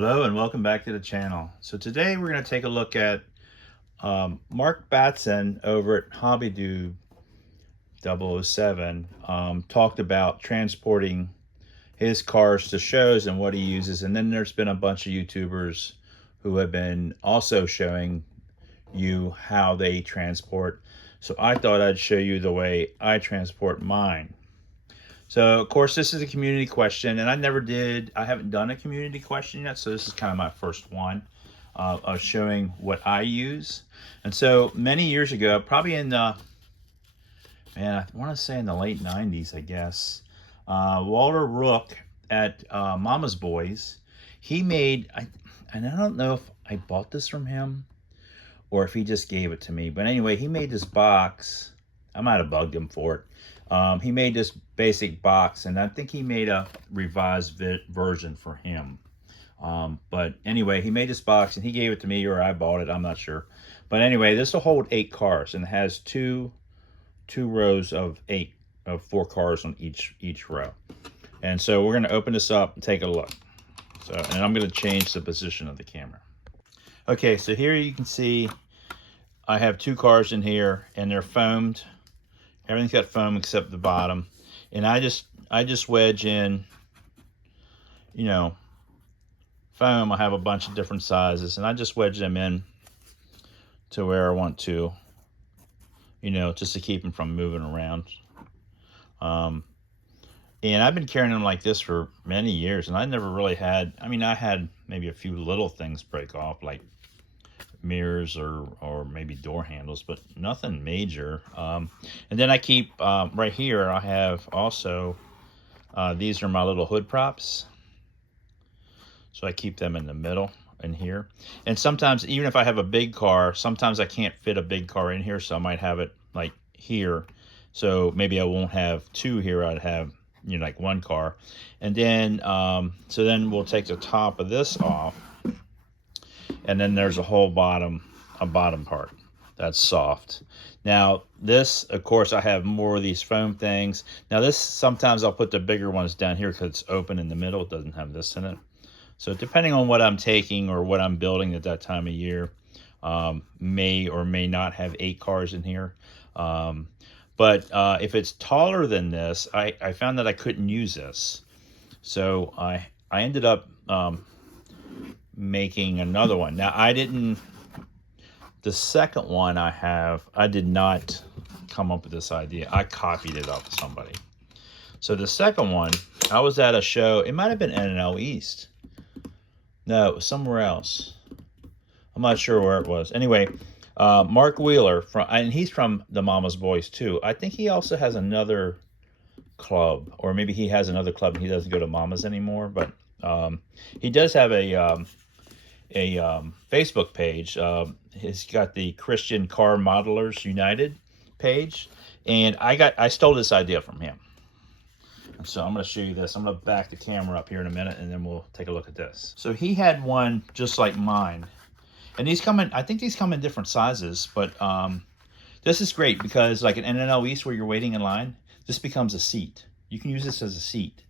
Hello and welcome back to the channel. So today we're going to take a look at Mark Batson over at HobbyDube 007 talked about transporting his cars to shows and what he uses, and then there's been a bunch of YouTubers who have been also showing you how they transport. So I thought I'd show you the way I transport mine. So, of course, this is a community question, and I haven't done a community question yet, so this is kind of my first one of showing what I use. And so, many years ago, probably in the, I want to say in the late 90s, I guess, Walter Rook at Mama's Boys, he made, and I don't know if I bought this from him or if he just gave it to me, but anyway, he made this box. I might have bugged him for it. He made this basic box, and I think he made a revised version for him. But anyway, he made this box, and he gave it to me, or I bought it. I'm not sure. But anyway, this will hold 8 cars, and it has two rows of 4 cars on each row. And so we're going to open this up and take a look. So, and I'm going to change the position of the camera. Okay, so here you can see I have 2 cars in here, and they're foamed. Everything's got foam except the bottom. And I just wedge in, foam. I have a bunch of different sizes, and I just wedge them in to where I want to, just to keep them from moving around. And I've been carrying them like this for many years, and I never really had, I had maybe a few little things break off, like mirrors or maybe door handles, but nothing major. And then I keep right here, I have also these are my little hood props, so I keep them in the middle in here. And sometimes, even if I have a big car, sometimes I can't fit a big car in here, so I might have it like here. So maybe I won't have 2 here, I'd have like 1 car. And then so then we'll take the top of this off, and then there's a whole bottom part that's soft. Now this, of course, I have more of these foam things. Now this, sometimes I'll put the bigger ones down here because it's open in the middle. It doesn't have this in it. So depending on what I'm taking or what I'm building at that time of year, may or may not have 8 cars in here. But if it's taller than this, I found that I couldn't use this. So I ended up making another one. Now the second one I did not come up with this idea. I copied it off of somebody. So the second one, I was at a show. It might have been NNL East. No, it was somewhere else. I'm not sure where it was. Anyway, Mark Wheeler, and he's from the Mama's Boys too. I think he also has another club, or maybe he has another club and he doesn't go to Mama's anymore, but he does have a Facebook page. He's got the Christian Car Modelers United page, and I stole this idea from him. So I'm going to show you this. I'm going to back the camera up here in a minute, and then we'll take a look at this. So he had one just like mine, and I think these come in different sizes, but this is great because like an NNL East where you're waiting in line, this becomes a seat. You can use this as a seat,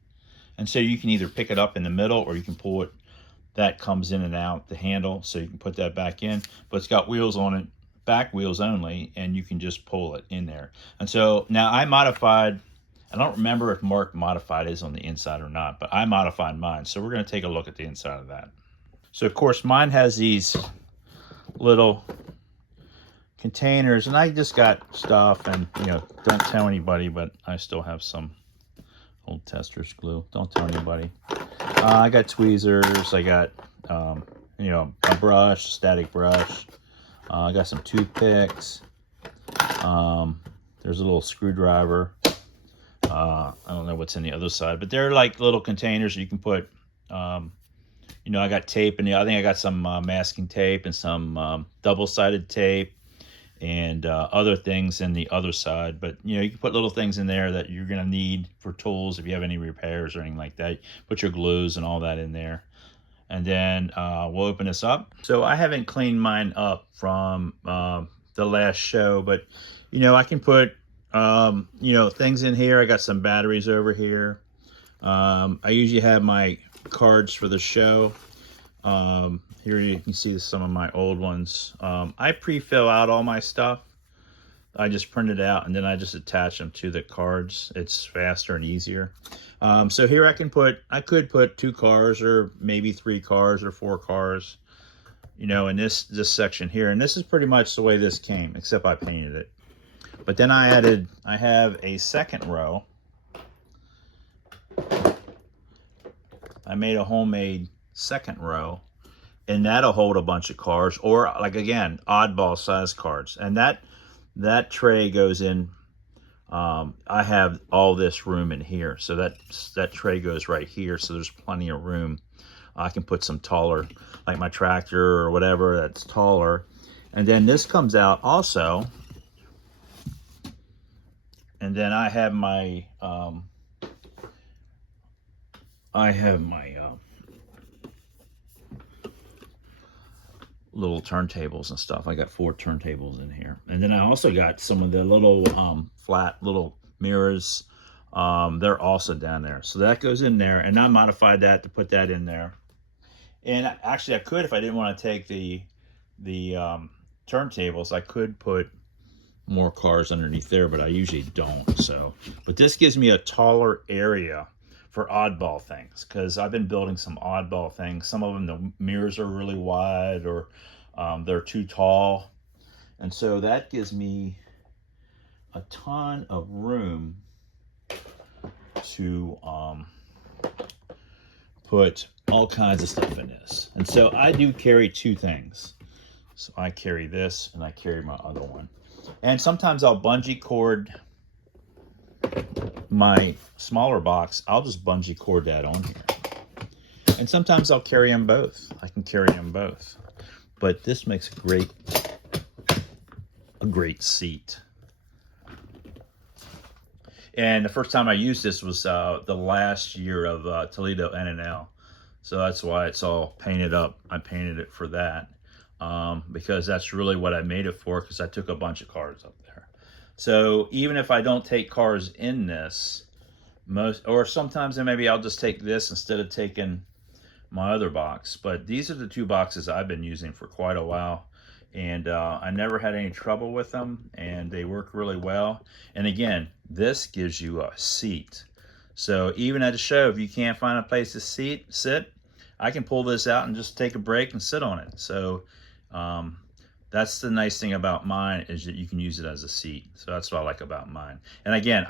and so you can either pick it up in the middle, or you can pull it. That comes in and out the handle, so you can put that back in, but it's got wheels on it, back wheels only, and you can just pull it in there. And so now I don't remember if Mark modified his on the inside or not, but I modified mine. So we're going to take a look at the inside of that. So of course mine has these little containers, and I just got stuff, and don't tell anybody, but I still have some old Testors glue. Don't tell anybody. I got tweezers. I got, a brush, static brush. I got some toothpicks. There's a little screwdriver. I don't know what's in the other side, but they're like little containers you can put. I got tape in there. I think I got some masking tape and some double-sided tape and other things in the other side. But you can put little things in there that you're going to need for tools if you have any repairs or anything like that. Put your glues and all that in there, and then we'll open this up. So I haven't cleaned mine up from the last show, but I can put things in here. I got some batteries over here. I usually have my cards for the show. Here you can see some of my old ones. I pre-fill out all my stuff. I just print it out and then I just attach them to the cards. It's faster and easier. So here I could put 2 cars or maybe 3 cars or 4 cars, you know, in this section here. And this is pretty much the way this came, except I painted it. But then I have a second row. I made a homemade second row, and that'll hold a bunch of cars, or like, again, oddball size cards. And that tray goes in. I have all this room in here, so that tray goes right here, so there's plenty of room. I can put some taller, like my tractor or whatever that's taller. And then this comes out also. And then I have my little turntables and stuff. I got 4 turntables in here. And then I also got some of the little flat little mirrors. They're also down there. So that goes in there, and I modified that to put that in there. And actually I could, if I didn't want to take the turntables, I could put more cars underneath there, but I usually don't. So, but this gives me a taller area for oddball things, because I've been building some oddball things. Some of them, the mirrors are really wide, or they're too tall, and so that gives me a ton of room to put all kinds of stuff in this. And so I do carry 2 things. So I carry this and I carry my other one. And sometimes I'll bungee cord my smaller box. I'll just bungee cord that on here. And sometimes I'll carry them both. I can carry them both. But this makes a great seat. And the first time I used this was the last year of Toledo NNL. So that's why it's all painted up. I painted it for that. Because that's really what I made it for, because I took a bunch of cars up there. So even if I don't take cars in this, or sometimes then maybe I'll just take this instead of taking my other box. But these are the 2 boxes I've been using for quite a while, and I never had any trouble with them, and they work really well. And again, this gives you a seat. So even at a show, if you can't find a place to sit, I can pull this out and just take a break and sit on it. So that's the nice thing about mine, is that you can use it as a seat. So that's what I like about mine. And again,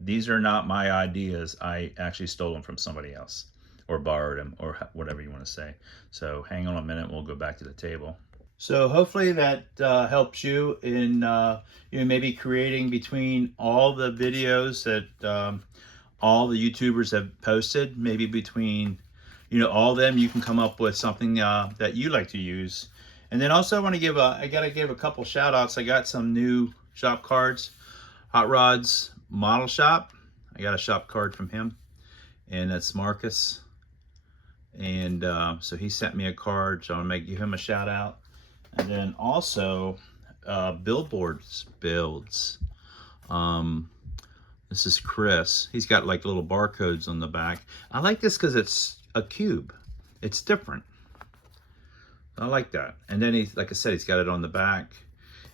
these are not my ideas. I actually stole them from somebody else, or borrowed them, or whatever you want to say. So hang on a minute, we'll go back to the table. So hopefully that helps you in maybe creating between all the videos that all the YouTubers have posted. Maybe between all of them, you can come up with something that you like to use. And then also I want to give I gotta give a couple shout outs. I got some new shop cards. Hot Rods Model Shop. I got a shop card from him, and that's Marcus. And so he sent me a card, so I'm gonna give him a shout out. And then also Billboards Builds. This is Chris. He's got like little barcodes on the back. I like this because it's a cube. It's different. I like that. And then like I said, he's got it on the back.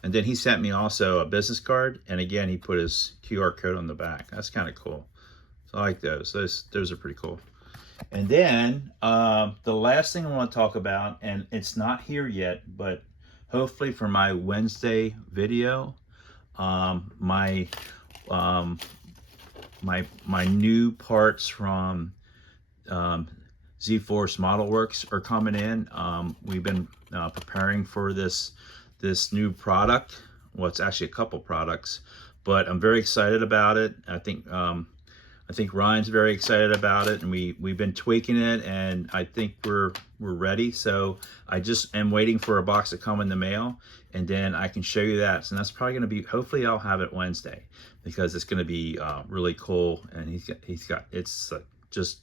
And then he sent me also a business card, and again he put his QR code on the back. That's kind of cool. So I like those. Those are pretty cool. And then the last thing I want to talk about, and it's not here yet, but hopefully for my Wednesday video, my new parts from Zforce Modelworx are coming in. We've been preparing for this new product. Well, it's actually a couple products, but I'm very excited about it. I think Ryan's very excited about it, and we've been tweaking it, and I think we're ready. So I just am waiting for a box to come in the mail, and then I can show you that. So that's probably going to be, hopefully I'll have it Wednesday, because it's going to be really cool, and he's got it's just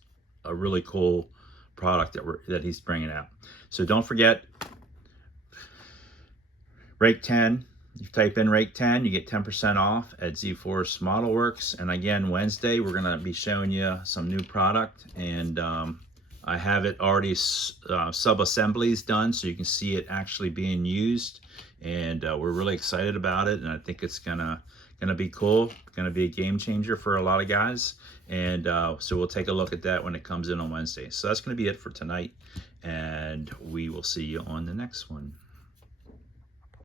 a really cool product that he's bringing out. So don't forget, Rake 10. You type in Rake 10, you get 10% off at Zforce Modelworx. And again, Wednesday we're going to be showing you some new product, and I have it already sub-assemblies done, so you can see it actually being used, and we're really excited about it, and I think it's gonna be cool, gonna be a game changer for a lot of guys, and so we'll take a look at that when it comes in on Wednesday. So that's gonna be it for tonight, and we will see you on the next one.